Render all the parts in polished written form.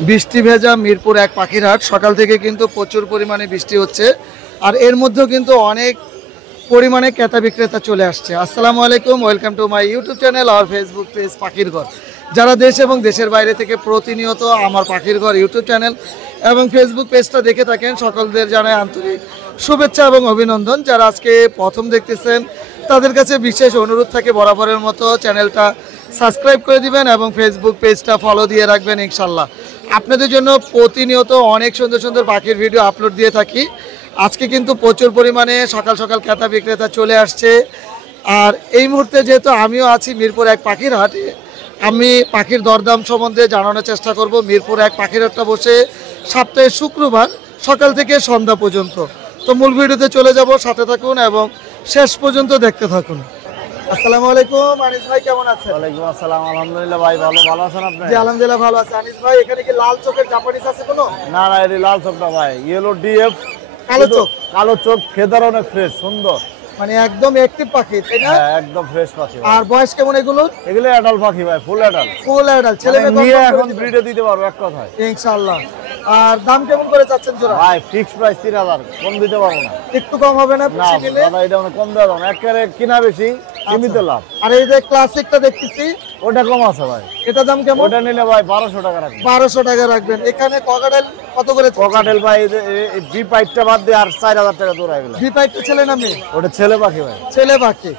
বৃষ্টি ভেজা মিরপুর 1 পাখির হাট। সকাল থেকে কিন্তু প্রচুর পরিমাণে বৃষ্টি হচ্ছে, আর এর মধ্যেও কিন্তু অনেক পরিমাণে ক্রেতা বিক্রেতা চলে আসছে। আসসালামু আলাইকুম, welcome to my YouTube channel আর ফেসবুক পেজ পাখির ঘর। যারা দেশ এবং দেশের বাইরে থেকে প্রতিনিয়ত আমার পাখির ঘর ইউটিউব চ্যানেল এবং ফেসবুক পেজটা দেখে থাকেন, সকলদের জানাই আন্তরিক শুভেচ্ছা এবং অভিনন্দন। যারা আজকে প্রথম দেখতেছেন তাদের কাছে বিশেষ অনুরোধ থাকে বরাবরের মতো চ্যানেলটা সাবস্ক্রাইব করে দিবেন এবং ফেসবুক পেজটা ফলো দিয়ে রাখবেন। ইনশাল্লাহ আপনাদের জন্য প্রতিনিয়ত অনেক সুন্দর সুন্দর পাখির ভিডিও আপলোড দিয়ে থাকি। আজকে কিন্তু প্রচুর পরিমাণে সকাল সকাল ক্রেতা বিক্রেতা চলে আসছে। আর এই মুহূর্তে যেহেতু আমিও আছি মিরপুর 1 পাখির হাটে, আমি পাখির দরদাম সম্বন্ধে জানানোর চেষ্টা করব। মিরপুর 1 পাখির হাটটা বসে সপ্তাহে শুক্রবার সকাল থেকে সন্ধ্যা পর্যন্ত। তো মূল ভিডিওতে চলে যাব, সাথে থাকুন এবং শেষ পর্যন্ত দেখতে থাকুন। আসসালামু আলাইকুম, আনিস ভাই কেমন আছেন? ওয়ালাইকুম আসসালাম, আলহামদুলিল্লাহ ভাই, ভালো আছেন আপনি? জি আলহামদুলিল্লাহ ভালো আছি। আনিস ভাই এখানে কি লাল চোখের জাপানিজ আছে কোনো? না না, এটা লাল চোখটা ভাই, ইয়েলো ডিএফ কালো চোখ। কালো চোখ, ফেদার অনেক ফ্রেশ, সুন্দর, মানে একদম অ্যাক্টিভ পাখি তাই না? হ্যাঁ একদম ফ্রেশ পাখি। আর বয়স কেমন এগুলো? এগুলো অ্যাডাল্ট পাখি ভাই, ফুল অ্যাডাল্ট। ফুল অ্যাডাল্ট, ছেলে মেয়ে নিয়ে এখন ব্রিডে দিতে পারবো এক কথায় ইনশাআল্লাহ। আর দাম কেমন করে চাচ্ছেন জোড়া? ভাই ফিক্সড প্রাইস 3000, কম দিতে পারবো না। একটু কম হবে না? না দাদা, এটা মানে কম দেওয়া যাবে না, একেবারে কিনা বেশি সীমিত লাভ। আর এই যে ক্লাসিকটা দেখতেছি ওটা কম আছে ভাই, এটা দাম কেমন? ওটা নিলে ভাই 1200 টাকা রাখবেন। 1200 টাকা রাখবেন। এখানে ককাটেল কত করে? ককাটেল ভাই বি পাইটটা বাদ দিয়ে আর 4000 টাকা জোড়া। এগুলো বি পাইটটা ছেলে না মেয়ে? ওটা ছেলে পাখি ভাই, ছেলে পাখি।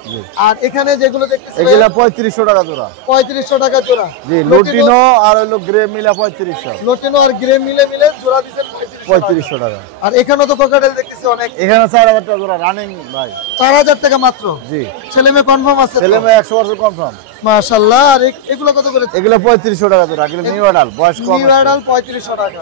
আর এখানে যেগুলো দেখতেছি এগুলা 3500 টাকা জোড়া। 3500 টাকা জোড়া। জি, লুটিনো আর হলো গ্রে মিলা 3500। লুটিনো আর গ্রে মিলে জোড়া দিবেন 3500 টাকা। আর এখানেও তো ককাটেল দেখতেছি অনেক। এখানে 4000 টাকা জোড়া রানিং ভাই। 4000 টাকা মাত্র? জি। ছেলে মেয়ে কনফার্ম আছে? ছেলে মেয়ে 100% কনফার্ম। মাশাআল্লাহ। আর এগুলো কত করে? এগুলো 3500 টাকা জোড়া, এগুলো নিউ অ্যাডাল, বয়স কম। নিউ অ্যাডাল 3500 টাকা।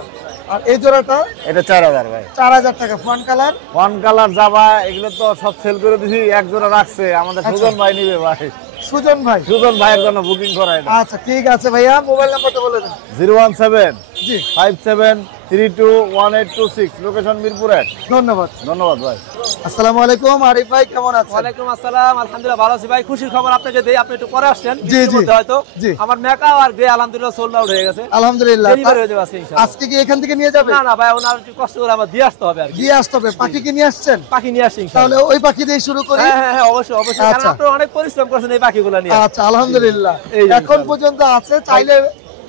আর এই জোড়াটা? এটা 4000 ভাই। 4000 টাকা। Fawn colour? ওয়ান কালার যাবা, এগুলো তো সব সেল করে দিছি, এক জোড়া রাখছে আমাদের সুজন ভাই নিবে ভাই। সুজন ভাই? সুজন ভাইয়ের জন্য বুকিং করা এটা। আচ্ছা ঠিক আছে ভাইয়া, মোবাইল নাম্বারটা বলে দেন। 017 জি 57321826, লোকেশন মিরপুর 1। ধন্যবাদ। ধন্যবাদ ভাই। আসসালামু আলাইকুম, আরিফ ভাই কেমন আছেন? ওয়ালাইকুম আসসালাম, আলহামদুলিল্লাহ ভালো আছি ভাই। খুশির খবর আপনাকে দেই, আপনি একটু পরে আসছেন। জি জি হয়তো জি। আমার মেকাও আর গ্রে আলহামদুলিল্লাহ সোল্ড আউট হয়ে গেছে, আলহামদুলিল্লাহ। ডেলিভারি হয়ে যাবে ইনশাআল্লাহ। আজকে কি এখান থেকে নিয়ে যাবে? না না ভাই, ওনার একটু কষ্ট করে আমার দিয়ে আসতে হবে আর কি। দিয়ে আসতে হবে। পাখি কি নিয়ে আসছেন? পাখি নিয়ে আসছি তাহলে ইনশাআল্লাহ। ওই পাখি দিয়ে শুরু করি। হ্যাঁ হ্যাঁ হ্যাঁ, অবশ্যই অবশ্যই, কারণ আচ্ছা। আপনারা অনেক পরিশ্রম করেছেন এই পাখিগুলো নিয়ে। আচ্ছা আলহামদুলিল্লাহ। এই যে এখন পর্যন্ত আছে, চাইলে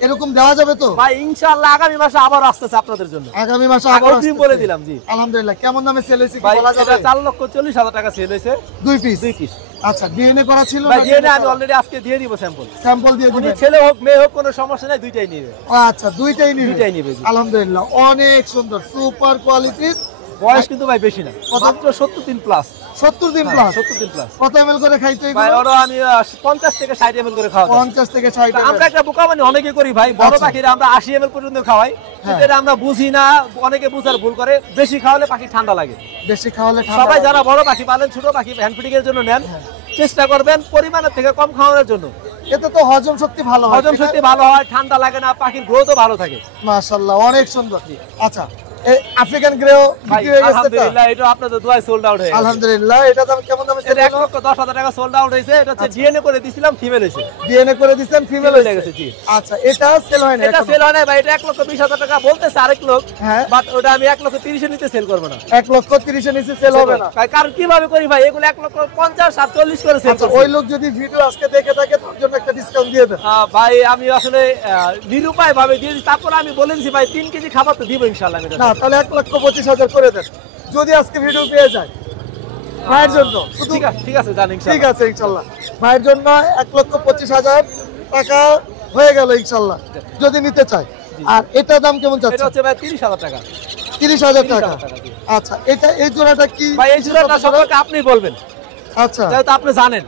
এরকম দেওয়া যাবে তো? ভাই ইনশাআল্লাহ আগামী মাসে আবার আসতেছে আপনাদের জন্য। আগামী মাসে আবার অগ্রিম বলে দিলাম। জি আলহামদুলিল্লাহ। কেমন দামে সেল হয়েছে কি ভাই, বলা এটা যাবে? 4,40,000 টাকা সেল হয়েছে। 2 পিস? 2 পিস। আচ্ছা, ডিএনএ করা ছিল ভাই না? ডিএনএ আমি অলরেডি আজকে দিয়ে দিব স্যাম্পল। স্যাম্পল দিয়ে উনি দিবেন? ছেলে হোক মেয়ে হোক কোনো সমস্যা নাই, দুইটাই নিবে। আচ্ছা, দুইটাই নিবে? দুইটাই নিবে। আলহামদুলিল্লাহ, অনেক সুন্দর, সুপার কোয়ালিটির। বয়স কিন্তু ভাই বেশি না, মাত্র 70 প্লাস। 70 দিন প্লাস? 70 দিন প্লাস। কত এমএল করে খাইতে ভাই এগুলো? ওরা আমি 50 থেকে 60 ml করে খাওয়াই। 50 থেকে 60 আমরা একটা বোকামানি অনেকে করি ভাই, বড় আচ্ছা। পাখিরা আমরা 80 ml পর্যন্ত খাওয়াই, কিন্তু এটা আমরা বুঝি না, অনেকে বুঝার ভুল করে। বেশি খাওয়ালে পাখি ঠান্ডা লাগে। বেশি খাওয়ালে সবাই যারা বড় পাখি পালেন, ছোট পাখি হ্যান্ড ফিডিং এর জন্য নেন, চেষ্টা করবেন পরিমাণের থেকে কম খাওয়ানোর জন্য। এতে তো হজম শক্তি ভালো হয়। হজম শক্তি ভালো হয়, ঠান্ডা লাগে না, পাখির গ্রোথও ভালো থাকে। মাশাআল্লাহ, অনেক সুন্দর। আচ্ছা, এই আফ্রিকান গ্রেও ভাই বিক্রি হয়ে গেছে তো? আলহামদুলিল্লাহ, এটা আপনাদের দোয়ায় সোল্ড আউট হয়ে গেছে। আলহামদুলিল্লাহ। এটা দাম কেমন দামে সেল এটা হলো? 1,10,000 টাকা সোল্ড আউট হয়েছে। এটা হচ্ছে ডিএনএ করে দিছিলাম, ফিমেল হয়েছে। ডিএনএ করে দিবেন, ফিমেল হয়ে গেছে? জি। আচ্ছা, এটা সেল হয় না এটা এখনো? সেল হয় না ভাই, এটা 1,20,000 টাকা বলতেছে আরেক লোক, হ্যাঁ, বাট ওটা আমি 1,30,000 নিতে সেল করব না। 1,30,000 এর নিচে সেল হবে না? কারণ কিভাবে করি ভাই, এগুলো 1,50,000 আর 40 করে সেল আচ্ছা, করছি। ওই লোক যদি ভিডিও আজকে দেখে থাকে তার জন্য একটা ডিসকাউন্ট দিয়ে দেন। ভাই আমি আসলে নিরুপায় ভাবে দিয়ে দিই, তারপর আমি বলে দিছি ভাই 3 কেজি খাবার তো দিব ইনশাআল্লাহ। আমি না, তাহলে 1,25,000 করে দেন যদি আজকে ভিডিও পেয়ে যায় ভাইয়ের জন্য। শুধু ঠিক আছে জান ইনশাআল্লাহ। ঠিক আছে ইনশাআল্লাহ, ভাইয়ের জন্য 1,25,000 টাকা হয়ে গেল ইনশাআল্লাহ যদি নিতে চায়। আর এটা দাম কেমন এটা যাচ্ছে? হচ্ছে ভাই 30,000 টাকা। 30,000 টাকা। 30,000 টাকা, জি। আচ্ছা, এটা এই জোড়াটা কি? ভাই এই জোড়াটা সম্পর্কে আপনি বলবেন, আচ্ছা, যেহেতু আপনি জানেন।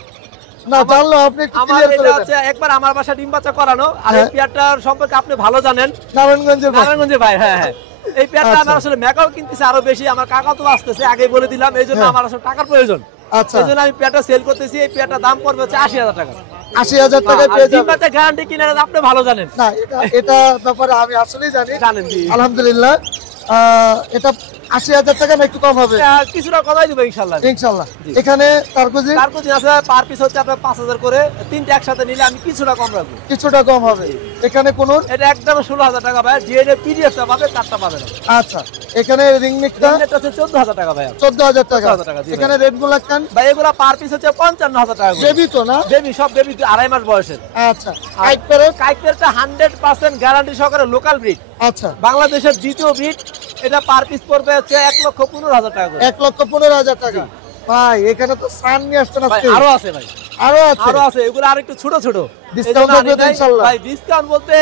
না জানলো আপনি একটু আমার ক্লিয়ার করে এটা দেন। হচ্ছে একবার আমার বাসা ডিম বাচ্চা করানো, আর এই হ্যাঁ। পেয়ারটার সম্পর্কে আপনি ভালো জানেন। নারায়ণগঞ্জের ভাই। নারায়ণগঞ্জের ভাই, হ্যাঁ হ্যাঁ। এই পেয়ারটা আচ্ছা। আমার আসলে মেকাও কিনতেছে আরো বেশি, আমার কাকা তো আসতেছে, আগে বলে দিলাম, এই জন্য হ্যাঁ। আমার আসলে টাকার প্রয়োজন। আচ্ছা, এই জন্য আমি পেয়ারটা সেল করতেছি। এই পেয়ারটার দাম পড়বে হচ্ছে 80,000 টাকা। 80,000 টাকায় পেয়ে ডিম যাবেন। বাচ্চা গ্যারান্টি কিনারে আপনি ভালো জানেন। না, এটা ব্যাপারে আমি আসলেই জানি। জানেন জি। আলহামদুলিল্লাহ। এটা 80,000 টাকা না একটু কম হবে? কিছুটা কমাই দিব ইনশাআল্লাহ। ইনশাআল্লাহ। এখানে টার্কোজিন আছে পার পিস হচ্ছে আপনার 5,000 করে, তিনটা একসাথে নিলে আমি কিছুটা কম রাখবো। কিছুটা কম হবে। এখানে কোন এটা একদম 16,000 টাকা ভাই, যে পিডিএফটা পাবে কার্ডটা পাবে না। আচ্ছা, এখানে রিংনেকটা আছে 14,000 টাকা ভাই। 14,000 টাকা। 14,000 টাকা। এখানে রেড মুলাক্কান ভাই এগুলা পার পিস হচ্ছে 55,000 টাকা। বেবি তো না? বেবি, সব বেবি 2.5 মাস বয়সের। আচ্ছা, কাইট প্যারট? কাইট প্যারটটা 100% গ্যারান্টি সহকারে লোকাল ব্রিড। আচ্ছা, বাংলাদেশের দ্বিতীয় ব্রিড। এটা পার পিস পড়বে হচ্ছে 1,15,000 টাকা করে। 1,15,000 টাকা। ভাই এখানে তো সান নিয়ে আসতে না? আরো আছে ভাই, আরো আছে? আরো আছে, এগুলো আর একটু ছোট ছোট। ডিসকাউন্ট হবে তো ইনশাআল্লাহ? ভাই ডিসকাউন্ট বলতে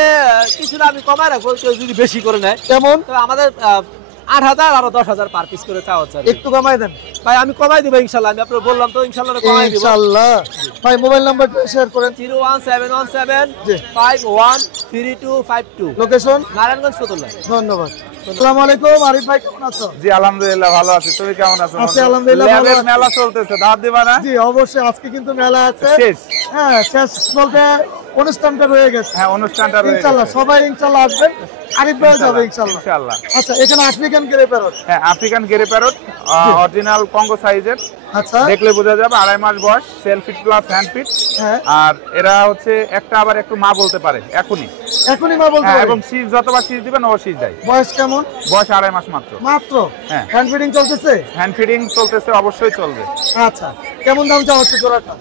কিছুটা আমি কমায় রাখবো, কেউ যদি বেশি করে নেয়। কেমন? তো আমাদের 8,000 আর 10,000 পার পিস করে চাওয়া হচ্ছে। একটু কমাই দেন ভাই, আমি কমাই দিব ইনশাআল্লাহ। আমি আপনাকে বললাম তো ইনশাআল্লাহ কমাই দিব ইনশাআল্লাহ। ভাই মোবাইল নাম্বারটা শেয়ার করেন। 01717513252। লোকেশন নারায়ণগঞ্জ ফতুল্লা। ধন্যবাদ। আসসালামু আলাইকুম, আরিফ ভাই কেমন আছো? জি আলহামদুলিল্লাহ ভালো আছি, তুমি কেমন আছো? আছি আলহামদুলিল্লাহ ভালো ল্যাবের আছি। মেলা চলতেছে, দাঁত দিবা না? জি অবশ্যই, আজকে কিন্তু মেলা আছে। শেষ? হ্যাঁ, শেষ বলতে অনুষ্ঠানটা রয়ে গেছে। হ্যাঁ, অনুষ্ঠানটা রয়েছে ইনশাআল্লাহ সবাই ইনশাআল্লাহ আসবেন, আরিফ ভাই যাবে ইনশাআল্লাহ। ইনশাআল্লাহ। আচ্ছা, এখানে আফ্রিকান গ্রে প্যারট। হ্যাঁ, African grey parrot, original Congo সাইজের। আচ্ছা, দেখলে বোঝা যাবে 2.5 মাস বয়স, self feed plus hand feed. হ্যাঁ, আর এরা হচ্ছে একটা আবার একটু মা বলতে পারে এখনই। এখনই মা বলতে হ্যাঁ, পারি। এবং শীষ যতবার শীষ দিবেন ও শীষ দেয়। বয়স কেমন? বয়স 2.5 মাস মাত্র। মাত্র? হ্যাঁ। হ্যান্ড ফিডিং চলতেছে? হ্যান্ড ফিডিং চলতেছে, অবশ্যই চলবে। আচ্ছা, কেমন দাম চাওয়া হচ্ছে জোড়াটা?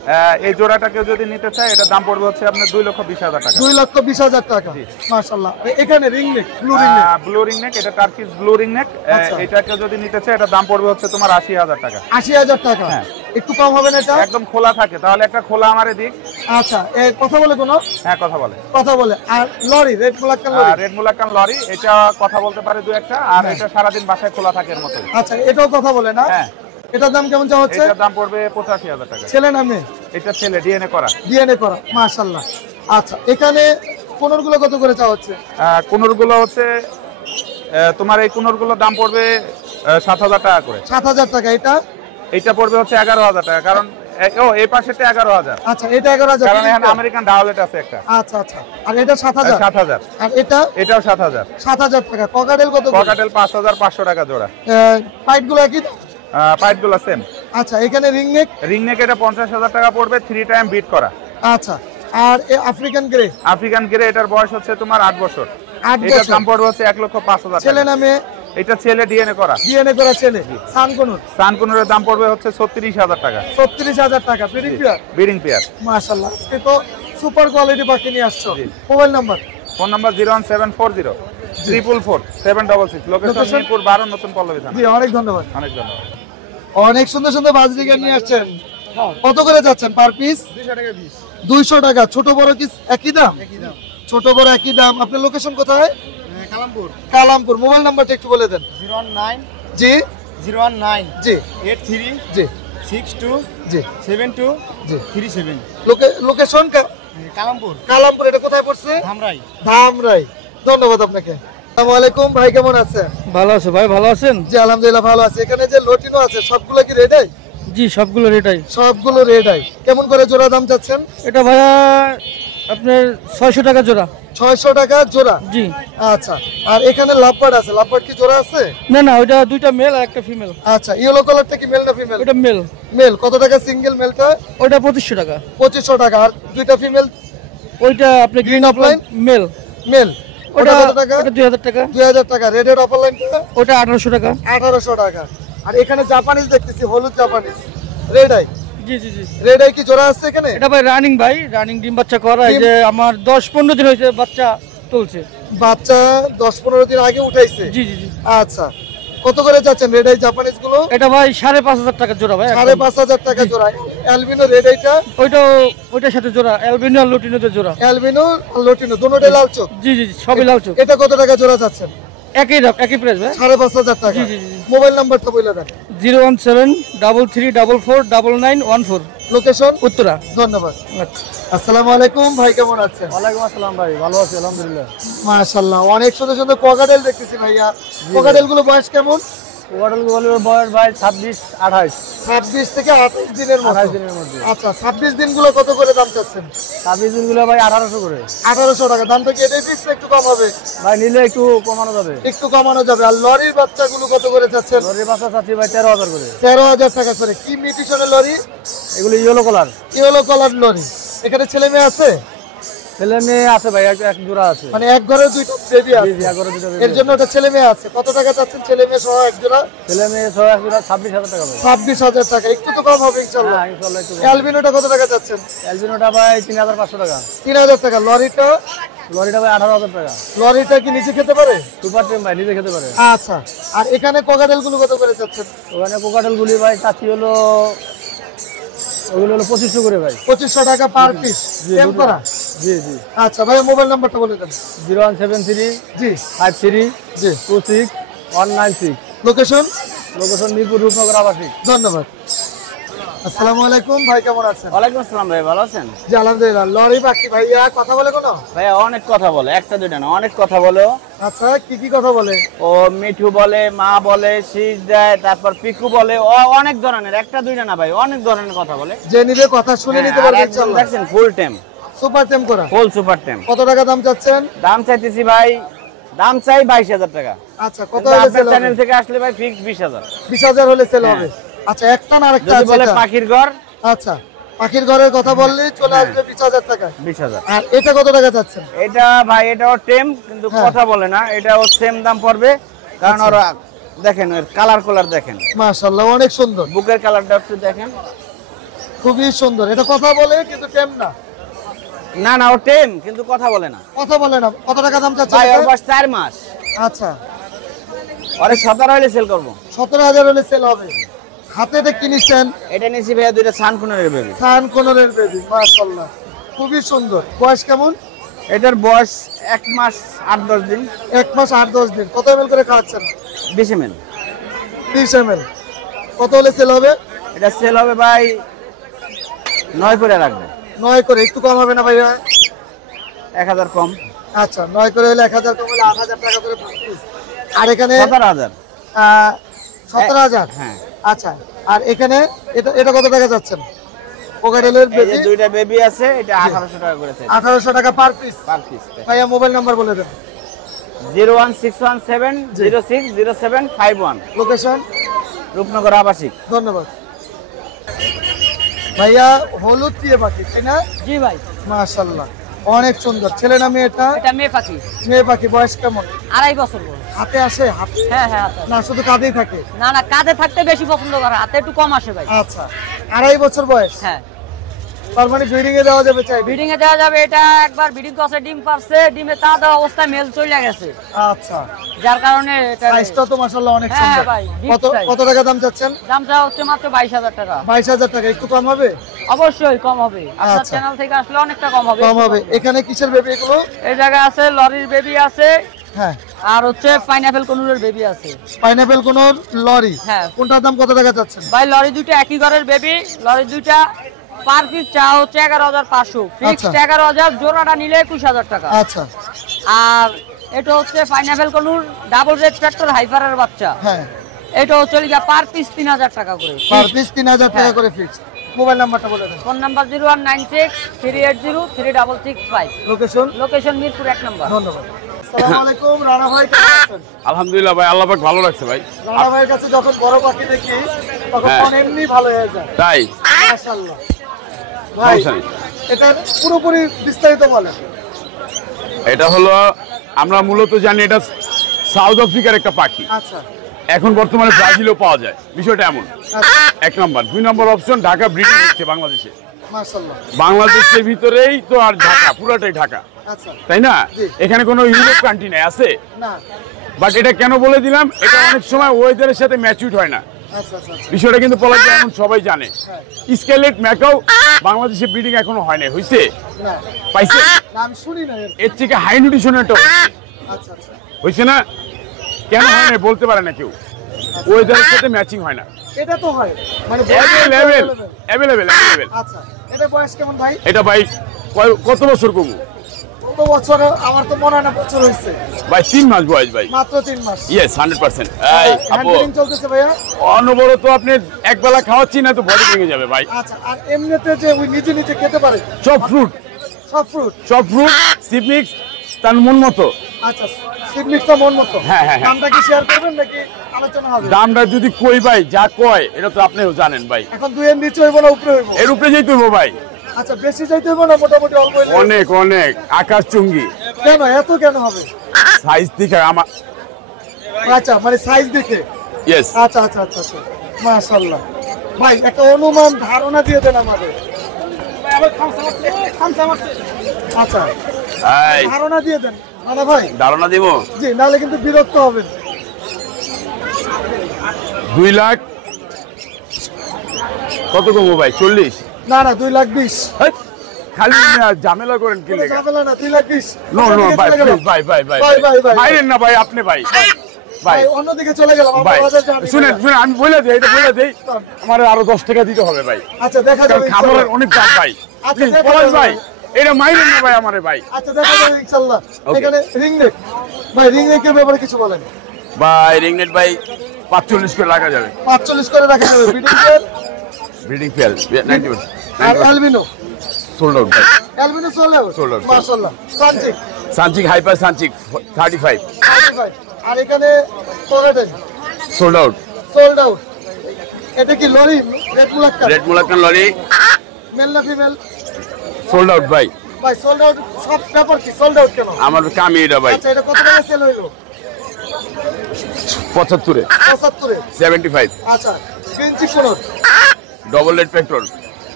এই জোড়াটা কেউ যদি নিতে চায় এটার দাম পড়বে হচ্ছে আপনার 2,20,000 টাকা। 2,20,000 টাকা। জি। মাশাআল্লাহ। এখানে ring neck, blue ring neck. Blue ring neck, এটা টার্কিশ ব্লু রিং নেক। আচ্ছা। এটা কেউ যদি নিতে চায় এটার দাম পড়বে হচ্ছে তোমার 80,000 টাকা। 80,000 টাকা। হ্যাঁ। একটু কম হবে না এটা? একদম খোলা থাকে, তাহলে একটা খোলা আমারে দিক। আচ্ছা, কথা বলে কোনো? হ্যাঁ, কথা বলে। কথা বলে। আর lorry, red মুলাক্কান lorry? Red মুলাক্কান lorry, এটা কথা বলতে পারে দু একটা, আর এটা সারাদিন বাসায় খোলা থাকে এর মতো। আচ্ছা, এটাও কথা বলে না? হ্যাঁ। এটার দাম কেমন চাওয়া হচ্ছে? এটার দাম পড়বে 85,000 টাকা। ছেলে না মেয়ে? এটা ছেলে, ডিএনএ করা। ডিএনএ করা, মাশাআল্লাহ। আচ্ছা, এখানে কোনরগুলো কত করে চাওয়া হচ্ছে? কুনুরগুলো হচ্ছে তোমার এই কুনুরগুলোর দাম পড়বে 7,000 টাকা করে। 7,000 টাকা। এটা পড়বে হচ্ছে 11,000 টাকা, কারণ এই পাশেটা 11,000। আচ্ছা, এটা 11,000। কারণ এখানে আমেরিকান ডাওলেট আছে একটা। আচ্ছা আচ্ছা। আর এটা 7,000? 7,000। আর এটাও 7,000। 7,000 টাকা। ককাটেল কত করে? ককাটেল 5,500 টাকা জোড়া। পাইট গুলো একই দাম? পাইটগুলো সেম। আচ্ছা, এখানে রিং নেক? রিং নেক এটা 50,000 টাকা পড়বে, 3 টাইম বিট করা। আচ্ছা, আর আফ্রিকান গ্রে? আফ্রিকান গ্রে, এটার বয়স হচ্ছে তোমার 8 বছর। 8 এটার বছর। দাম পড়বে হচ্ছে 1,05,000 টাকা। ছেলে না মেয়ে? এটা ছেলে, ডিএনএ করা। ডিএনএ করা ছেলে। সানকুনুর? সানকুনুরের দাম পড়বে হচ্ছে 36,000 টাকা। 36,000 টাকা। Breeding pair? Breeding pair. মাশাআল্লাহ, আজকে তো সুপার কোয়ালিটি পাখি নিয়ে আসছো। জি। Mobile number? Phone number 01740 444 766। Location location? Mirpur 12, নতুন পল্লবী থানা। জি, অনেক ধন্যবাদ। অনেক ধন্যবাদ। অনেক সুন্দর সুন্দর বাজরিগার নিয়ে আসছেন। কত করে যাচ্ছেন পার পিস? 200 টাকা। ছোট বড় কি একই দাম? ছোট বড় একই দাম। আপনার লোকেশন কোথায়? কালামপুর। কালামপুর। মোবাইল নাম্বারটা একটু বলে দেন। 019 জি 019 জি 83 জি 62 জি 72 জি। 37। লোকেশন কালামপুর কালামপুর। এটা কোথায় পড়ছে? ধামরাই। ধামরাই। ধন্যবাদ আপনাকে। আসসালামু আলাইকুম ভাই, কেমন আছেন? ভালো আছে ভাই, ভালো আছেন? জি আলহামদুলিল্লাহ ভালো আছে। এখানে যে লটিনো আছে সবগুলো কি রেড আই? জি সবগুলো রেটাই। সবগুলো রেড আই। কেমন করে জোড়া দাম চাচ্ছেন? এটা ভাইয়া আপনার 600 টাকা জোড়া। 600 টাকা জোড়া। জি। আচ্ছা, আর এখানে লাভবার্ড আছে। লাভবার্ড কি জোড়া আছে? না না, ওইটা দুইটা মেল আর একটা ফিমেল। আচ্ছা, ইয়েলো কালারটা কি মেল না ফিমেল? ওইটা মেল। মেল। কত টাকা সিঙ্গেল মেলটা? ওইটা 2500 টাকা। 2500 টাকা। আর দুইটা ফিমেল? ওইটা আপনি Green offline? মেল। মেল। ওটা ওটা কত টাকা? ওটা 2000 টাকা। 2000 টাকা। রেডের অফার লাইনটা? ওটা 1800 টাকা। 1800 টাকা। আর এখানে জাপানিজ দেখতেছি, হলুদ জাপানিজ রেড আই। জি জি জি। রেড আই কি জোড়া আছে এখানে? এটা ভাই রানিং, ভাই রানিং ডিম বাচ্চা করা। এই যে আমার 10-15 দিন হয়েছে বাচ্চা তুলছে। বাচ্চা 10-15 দিন আগে উঠাইছে? জি জি জি। আচ্ছা, কত করে যাচ্ছেন রেড আই জাপানিজ গুলো? এটা ভাই 5,500 টাকা জোড়া ভাই। 5,500 টাকা জোড়া। অ্যালবিনো রেড আইটা? ওইটার সাথে জোড়া অ্যালবিনো আর লুটিনোতে জোড়া। অ্যালবিনো আর লটিনো দুটোটাই লাল চোখ? জি জি জি, সবই লাল চোখ। এটা কত টাকা জোড়া যাচ্ছেন? একই দাম, একই প্রাইস ভাই। 5,500 টাকা। জি জি জি। মোবাইল নাম্বারটা বলে দেন। 01733444414। লোকেশন? উত্তরা। ধন্যবাদ। আচ্ছা। আসসালামু আলাইকুম ভাই, কেমন আছেন? ওয়ালাইকুম আসসালাম ভাই, ভালো আছি আলহামদুলিল্লাহ। মাশাআল্লাহ, অনেক সুন্দর সুন্দর কোকাটেল দেখতেছি ভাইয়া। কোকাটেল গুলো বয়স কেমন? কোকাটেল গুলোর বয়স ভাই 26 28 26 থেকে 28 দিনের মধ্যে। 28 দিনের মধ্যে। আচ্ছা 26 দিনগুলো কত করে দাম চাচ্ছেন? 26 দিনগুলো ভাই 1800 করে। 1800 টাকা। দামটা কি এটাই ফিক্স একটু কম হবে? ভাই নিলে একটু কমানো যাবে। একটু কমানো যাবে। আর লরির বাচ্চাগুলো কত করে চাচ্ছেন? লরির বাচ্চা চাচ্ছি ভাই 13000 করে। 13000 টাকা করে। কি মিউটেশনের লরি? এগুলো yellow colour. Yellow colour lory. এখানে ছেলে মেয়ে আছে? ছেলে মেয়ে আছে ভাই, এক জোড়া আছে। মানে এক ঘরে দুইটা বেবি আছে। জি, এক ঘরে দুটো baby এর জন্য ওটা ছেলে মেয়ে আছে। কত টাকা চাচ্ছেন ছেলে মেয়ে সহ এক জোড়া? ছেলে মেয়ে সহ এক জোড়া 26000 টাকা ভাই। 26000 টাকা। একটু তো কম হবে ইনশাআল্লাহ। হ্যাঁ ইনশাআল্লাহ একটু কম। অ্যালবিনোটা কত টাকা চাচ্ছেন? অ্যালবিনোটা ভাই 3500 টাকা। 3000 টাকা। লরিটা? লরিটা ভাই 18000 টাকা। লরিটা কি নিচে খেতে পারে? সুপার টেম ভাই, নিজে খেতে পারে। আচ্ছা। আর এখানে কোকাটেল গুলো কত করে চাচ্ছেন? ওখানে কোকাটেল গুলি ভাই চাচ্ছি হলো, ওগুলো হলো 2500 করে ভাই। 2500 টাকা পার পিস। টেম করা? জি জি। আচ্ছা ভাই মোবাইল নাম্বারটা বলে দেন। 0173 জি 53 জি। 26 196। লোকেশন? লোকেশন মিরপুর রূপনগর আবাসিক। ধন্যবাদ। আসসালামু আলাইকুম ভাই, কেমন আছেন? ওয়ালাইকুম আসসালাম ভাই, ভালো আছেন? জি আলহামদুলিল্লাহ। লরি বাকি ভাইয়া কথা বলে কোনো? ভাইয়া অনেক কথা বলে, একটা দুইটা না, অনেক কথা বলে। আচ্ছা কি কি কথা বলে? ও মিঠু বলে, মা বলে, শীষ দেয়, তারপর পিকু বলে, ও অনেক ধরনের, একটা দুইটা না ভাই, অনেক ধরনের কথা বলে। যে নিবে কথা শুনে নিতে আর পারবে একদম ইনশাআল্লাহ। দেখছেন ফুল টেম, সুপার টেম করা। ফুল সুপার টেম। কত টাকা দাম চাচ্ছেন? দাম চাইতেছি ভাই, দাম চাই 22000 টাকা। আচ্ছা কত কিন্তু হলে আপনার সেল চ্যানেল হবে? থেকে আসলে ভাই ফিক্স 20000। 20000 হলে সেল হবে। আচ্ছা একটা না আরেকটা যদি আছে বলে এটা? পাখির ঘর, আচ্ছা পাখির ঘরের কথা বললেই চলে আসবে 20000 টাকা। 20000। আর এটা কত টাকা চাচ্ছেন? এটা ভাই এটাও টেম, কিন্তু হ্যাঁ। কথা বলে না, এটাও সেম দাম পড়বে। কারণ ওরা দেখেন ওর কালার দেখেন, মাশাআল্লাহ অনেক সুন্দর, বুকের কালারটা একটু দেখেন, খুবই সুন্দর। এটা কথা বলে কিন্তু টেম না। না না ও টেম কিন্তু কথা বলে না কথা বলে না। কত টাকা দাম চাচ্ছেন? ভাই। ওর এটা? বয়স 4 মাস, আচ্ছা ওরে 17 হলে সেল করব। 17000 হলে সেল হবে। হাতে এটা কিনেছেন? এটা নিছি ভাইয়া দুইটা সানকুনের বেবি। সান কোনরের বেবি, মাশাআল্লাহ খুবই সুন্দর। বয়স কেমন? এটার বয়স 1 মাস 8-10 দিন। 1 মাস 8-10 দিন। কত ml করে খাওয়াচ্ছেন? 20 ml। 30 ml। কত হলে সেল হবে? এটা সেল হবে ভাই 9 করে রাখবে। 9 করে। একটু কম হবে না ভাইয়া? 1000 কম। আচ্ছা 9 করে হলে 1000 কম হলে 8000 টাকা করে per piece। আর এখানে 17000। 17000। হ্যাঁ। আচ্ছা আর এখানে এটা কত টাকা যাচ্ছেন? কোকাটেলের এই যে বেবি দুইটা বেবি আছে, এটা 1800 টাকা করে চাই 1800 টাকা পার পিস। Per piece. ভাইয়া মোবাইল নাম্বার বলে দেন। 01617060751। লোকেশন? রূপনগর আবাসিক। ধন্যবাদ। ভাইয়া হলুদ টিয়া পাখি তাই না? জি ভাই, মাশাআল্লাহ অনেক সুন্দর। ছেলে না মেয়েটা? এটা মেয়ে পাখি, মেয়ে পাখি। বয়স কেমন? 2.5 বছর বয়স। হাতে আসে? হাতে হ্যাঁ হ্যাঁ হাতে। না শুধু কাঁধেই থাকে? না না, কাঁধে থাকতে বেশি পছন্দ করে, হাতে একটু কম আসে ভাই। আচ্ছা 2.5 বছর বয়স। হ্যাঁ, তার মানে ব্রিডিং এ দেওয়া যাবে চাই? ব্রিডিং এ দেওয়া যাবে। এটা একবার ব্রিডিং করছে, ডিম পারছে, ডিমে তা দেওয়া অবস্থায় মেল চলে গেছে, আচ্ছা যার কারণে এটা সাইজটা তো মাশাআল্লাহ অনেক হ্যাঁ সুন্দর। ভাই, big কত size। কত টাকা দাম চাচ্ছেন? দামটা হচ্ছে মাত্র 22000 টাকা। 22000 টাকা। একটু কম হবে? অবশ্যই কম হবে, আপনার আচ্ছা। চ্যানেল থেকে আসলে অনেকটা কম হবে। কম হবে। এখানে কিসের বেবি এগুলো? এই জায়গায় আছে লরির বেবি আছে, হ্যাঁ আর হচ্ছে পাইনাপেল কনুরের বেবি আছে। পাইনাপেল কোন লরি? হ্যাঁ কোনটার দাম কত টাকা চাচ্ছেন? ভাই লরি দুইটা একই ঘরের বেবি, লরি দুইটা পার পিস চা হচ্ছে 11500, ফিক্সড 11000, জোড়াটা নিলে 21000 টাকা। আচ্ছা আর এটা হচ্ছে pineapple conure double red factor হাইপারের বাচ্চা, হ্যাঁ এটা হচ্ছে পার পিস 3000 টাকা করে। পার পিস 3000 টাকা হ্যাঁ। করে ফিক্স। মোবাইল নাম্বারটা বলে দেন। Phone number 01963803665। Location? Location Mirpur 1 নম্বর। ধন্যবাদ। আসসালামু আলাইকুম রানা ভাই, কেমন আছেন? আলহামদুলিল্লাহ ভাই, আল্লাহ পাক ভালো রাখছে ভাই। রানা ভাইয়ের কাছে যখন বড় পাখি দেখি তখন হ্যাঁ। মন এমনি ভালো হয়ে যায়। তাই মাশাআল্লাহ। ভাই সমস্যা নেই। এটা পুরোপুরি বিস্তারিত বলেন। এটা হলো, আমরা মূলত জানি এটা সাউথ আফ্রিকার একটা পাখি, আচ্ছা এখন বর্তমানে ব্রাজিলেও পাওয়া যায়। বিষয়টা এমন, আচ্ছা 1 নম্বর। 2 নম্বর অপশন, ঢাকা ব্রিডিং হচ্ছে বাংলাদেশে। মাশাআল্লাহ। বাংলাদেশের ভিতরেই তো, আর ঢাকা পুরাটাই ঢাকা, আচ্ছা তাই না? জি। এখানে কোনো ইউরোপ কান্ট্রি নাই, আছে না। বাট এটা কেন বলে দিলাম, এটা অনেক সময় ওয়েদারের সাথে ম্যাচিউড হয় না। আচ্ছা আচ্ছা আচ্ছা। বিষয়টা কিন্তু বলা যায়, এখন সবাই জানে। হ্যাঁ। স্কেলেট ম্যাকাও বাংলাদেশে ব্রিডিং এখনো হয় না, হইছে? না পাইছে? না, আমি শুনি না এর। এর থেকে হাই নিউট্রিশন একটা আচ্ছা আচ্ছা হইছে না? কেন হয় না বলতে পারে না কেউ, ওয়েদারের সাথে ম্যাচিং হয় না। এটা তো হয় মানে অ্যাভেলেবেল। আচ্ছা এটা বয়স কেমন ভাই? এটা ভাই কত বছর কমু? কত বছর? আমার তো মনে হয় না বছর হয়েছে। ভাই 3 মাস বয়স ভাই। মাত্র 3 মাস। ইয়েস 100%। এই আপু হ্যান্ডলিং চলতেছে ভাইয়া? অনবরত আপনি এক বেলা খাওয়াচ্ছি না তো বডি ভেঙে যাবে ভাই। আচ্ছা, আর এমনিতে যে ওই নিজে নিজে খেতে পারে? সব ফ্রুট সিড মিক্স তার মন মতো। আচ্ছা, সিড মিক্সটা মন মতো। হ্যাঁ হ্যাঁ। দামটা কি শেয়ার করবেন নাকি আলোচনা হবে? দামটা যদি কই ভাই যা কয় এটা তো আপনিও জানেন ভাই। এখন 2 এর নিচে হইব না উপরে হইব? এর উপরে যেতে হইব ভাই। আচ্ছা, বেশি যাইতে হইব না মোটামুটি অল্প হইলে? অনেক অনেক আকাশ চুঙ্গি। কেন এত কেন হবে? সাইজ দেখে আমার। আচ্ছা, মানে সাইজ দেখে? ইয়েস। আচ্ছা আচ্ছা আচ্ছা আচ্ছা, মাশাআল্লাহ। ভাই একটা অনুমান ধারণা দিয়ে দেন আমাদের। আচ্ছা, ধারণা দিয়ে দেন না ভাই। ধারণা দিব? জি, নাহলে কিন্তু বিরক্ত হবেন। 2 লাখ কত কমবো ভাই? 40? না না, 2,20,000। খালি ঝামেলা করেন কি লেগে? ঝামেলা না, 2,20,000। নো নো ভাই প্লিজ ভাই ভাই ভাই মাইরেন না ভাই আপনি ভাই। ভাই অন্যদিকে চলে গেলাম। ভাই শুনেন শুনেন আমি বলে দিই, এটা বলে দেই, আমার আরো 10 টাকা দিতে হবে ভাই। আচ্ছা, দেখা যাবে। খাবারের অনেক দাম ভাই। আচ্ছা পলাশ ভাই এটা মাইরেন না ভাই আমারে ভাই। আচ্ছা, দেখা যাবে ইনশাআল্লাহ। এখানে রিং নেক ভাই, রিং নেকের ব্যাপারে কিছু বলেন ভাই। রিং নেট ভাই 45 করে রাখা যাবে। 45 করে রাখা যাবে। Breeding fail 90। আর অ্যালবিনো সোল্ড আউট ভাই। অ্যালবিনো সোল্ড আউট মাশাআল্লাহ। সানচিক হাইপার সানচিক 35। আর এখানে কোরেডেন সোল্ড আউট। এটা কি লরি? Red মুলাক্কান lorry. মেল না ফিমেল? সোল্ড আউট ভাই। Sold out. সব পেপার কি সোল্ড আউট কেন? আমার কামি এটা ভাই। আচ্ছা, এটা কত টাকা সেল হইলো? 75 এ 75। আচ্ছা, গ্রিন চিকোনর ডবল রেড পেট্রোল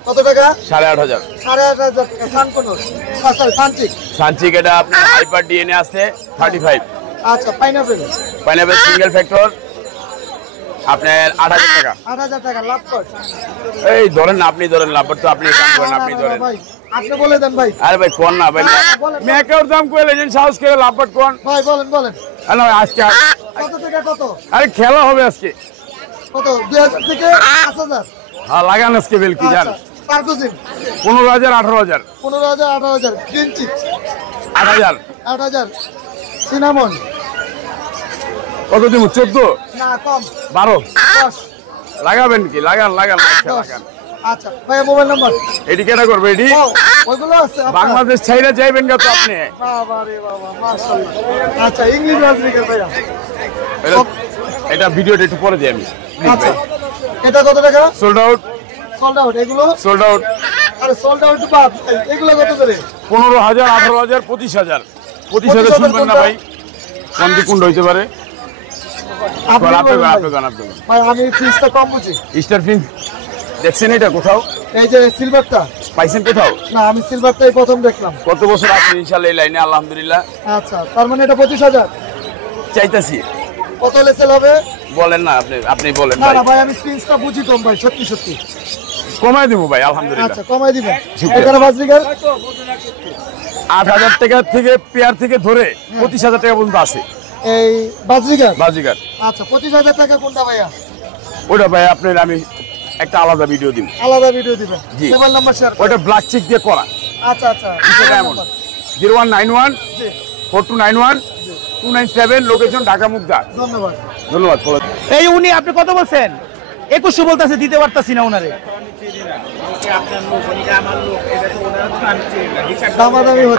কত টাকা? 8,500। 8,500 টাকা। সানকোনর সানচিক এটা আপনার হাইপার ডিএনএ আছে 35। আচ্ছা, পাইনাপেল সিঙ্গেল ফ্যাক্টর আপনার 8,000 টাকা। 8,000 টাকা। লাভ কর। এই ধরেন আপনি ধরেন লাভ তো আপনি কাম করেন, আপনি ধরেন ভাই, আপনি বলে দেন ভাই। আরে ভাই কোন না ভাই, মেকার দাম কইলে যেন সাহস করে লাভ কোন ভাই, বলেন। আরে আজকে কত টাকা? কত? আরে খেলা হবে আজকে। কত? 2,000 থেকে 5,000। হ্যাঁ লাগান আজকে বেল কি জান? পারকুজিন 15,000 18,000। 15,000 18,000। Green cheek 8,000। সিনামন কত দিব? 14? না, কম। 12? 10? লাগাবেন কি? লাগান 10। আচ্ছা ভাই, মোবাইল নাম্বার? এটি কেটা করবে? এটি ওইগুলো আছে বাংলাদেশ ছাইরা যাইবেন কত আপনি? বাবা রে বাবা, মাশাআল্লাহ। আচ্ছা, ইংলিশ রাজনীকার ভাইয়া, এটা ভিডিওটা একটু পরে দিই আমি। আচ্ছা, এটা কত টাকা? Sold out. এগুলো সোল্ড আউট। আরে সোল্ড আউট বাদ, এগুলো কত করে? 15,000 18,000 25,000। 25,000 শুনবেন না ভাই? কোন দিক কোন হইতে পারে? আপনি ভাই, আমি ফিসটা কম বুঝি। স্টার ফিন দেখছেন এটা কোথাও? এই যে সিলভারটা পাইছেন কোথাও? না, আমি সিলভারটাই প্রথম দেখলাম। কত বছর আছেন ইনশাআল্লাহ এই লাইনে? আলহামদুলিল্লাহ। আচ্ছা, তার মানে এটা 25,000 চাইতাছি। কত হলে সেল হবে? বলেন না, আপনি বলেন না ভাই। না ভাই, আমি ফিসটা বুঝি কম ভাই, সত্যি। কমাই দেবো ভাই আলহামদুলিল্লাহ। আচ্ছা, কমাই দিবেন। এখানে বাজরিগার 8,000 টাকা থেকে পেয়ার থেকে ধরে 25,000 টাকা পর্যন্ত আছে এই বাজরিগার। আচ্ছা, 25,000 টাকা কোনটা ভাইয়া? ওটা ভাই আপনার আমি একটা আলাদা ভিডিও দিব। আলাদা ভিডিও দিবেন। জি। মোবাইল নাম্বার শেয়ার করুন। ওটা ব্ল্যাক চেক দিয়ে করা। আচ্ছা। ডায়মন্ড 0191 জি 4291 297, লোকেশন ঢাকা মুগদা। ধন্যবাদ। এই উনি আপনি কত বলছেন? 2100 বলতেছে, দিতে পারতাছি না ওনারে।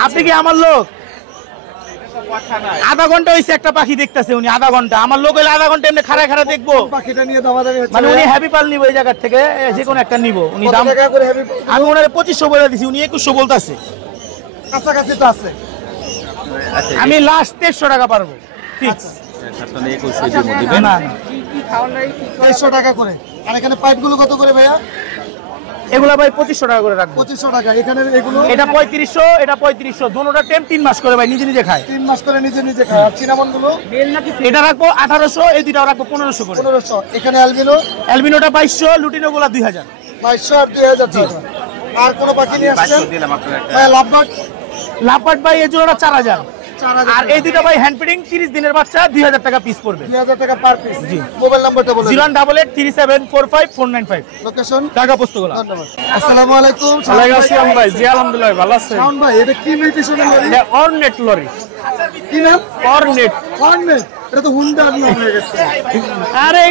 আপনি কি আমার লোক? আধা ঘন্টা হয়েছে একটা পাখি দেখতেছে উনি, আধা ঘন্টা। আমার লোক হইলে আধা ঘন্টা এমনি খাড়া দেখবো। পাখিটা নিয়ে দামাদামি হচ্ছে, মানে উনি হ্যাপি পাল নিব এই জায়গার থেকে, যে কোনো একটা নিব। উনি দাম টাকা করে হ্যাপি? আমি ওনারে 2500 বলে দিছি, উনি 2100 বলতেছে। কাছাকাছি তো আছে। আমি লাস্ট 150 টাকা পারবো ফিক্স। না 250 টাকা করে। আর এখানে পাইপ গুলো কত করে ভাইয়া? এগুলা ভাই 2500 টাকা করে রাখবো। 2500 টাকা। এখানে এগুলো এটা 3500, এটা 3500, দুটোটা টেম 3 মাস করে ভাই নিজে খায়। 3 মাস করে নিজে খায়। আর চিনামন গুলো এটা রাখবো 1800, এই দুটাও রাখবো 1500 করে। 1500। এখানে অ্যালবিনোটা 2200, লুটিনো গুলা 2000। 2200 আর 2000 টাকা। আর কোন পাখি নিয়ে আসছেন ভাই? লাভবার্ড ভাই এই জোড়াটা 4000। 4,000 আর এই দুটো ভাই হ্যান্ড ফিডিং 30 দিনের বাচ্চা 2000 টাকা পিস পড়বে। 2000 টাকা পার পিস। জি। মোবাইল নাম্বারটা বলে দিন। 0183745 লোকেশন ঢাকা পোস্তগোলা। ধন্যবাদ। আসসালামু আলাইকুম। ওয়ালাইকুম আসসালাম ভাই, জি আলহামদুলিল্লাহ ভালো আছেন? শাওন ভাই, এটা কি মিউটেশনের লরি? এটা অর্নেট লরি। কি নাম? অর্নেট। অর্নেট। এটা তো হুন্ডা নাম হয়ে গেছে। আরে